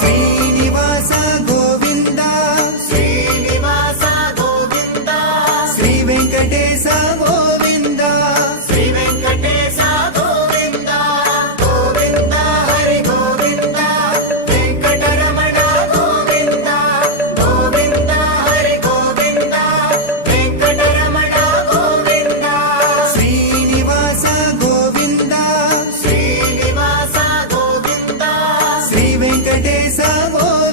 Srinivasa Govinda Srinivasa Govinda Shri Venkatesha Govinda Shri Venkatesha Govinda Govinda Hari Govinda Venkataramana Govinda Govinda Hari Govinda Venkataramana Govinda Srinivasa Govinda Srinivasa Govinda Shri Venkatesha Govinda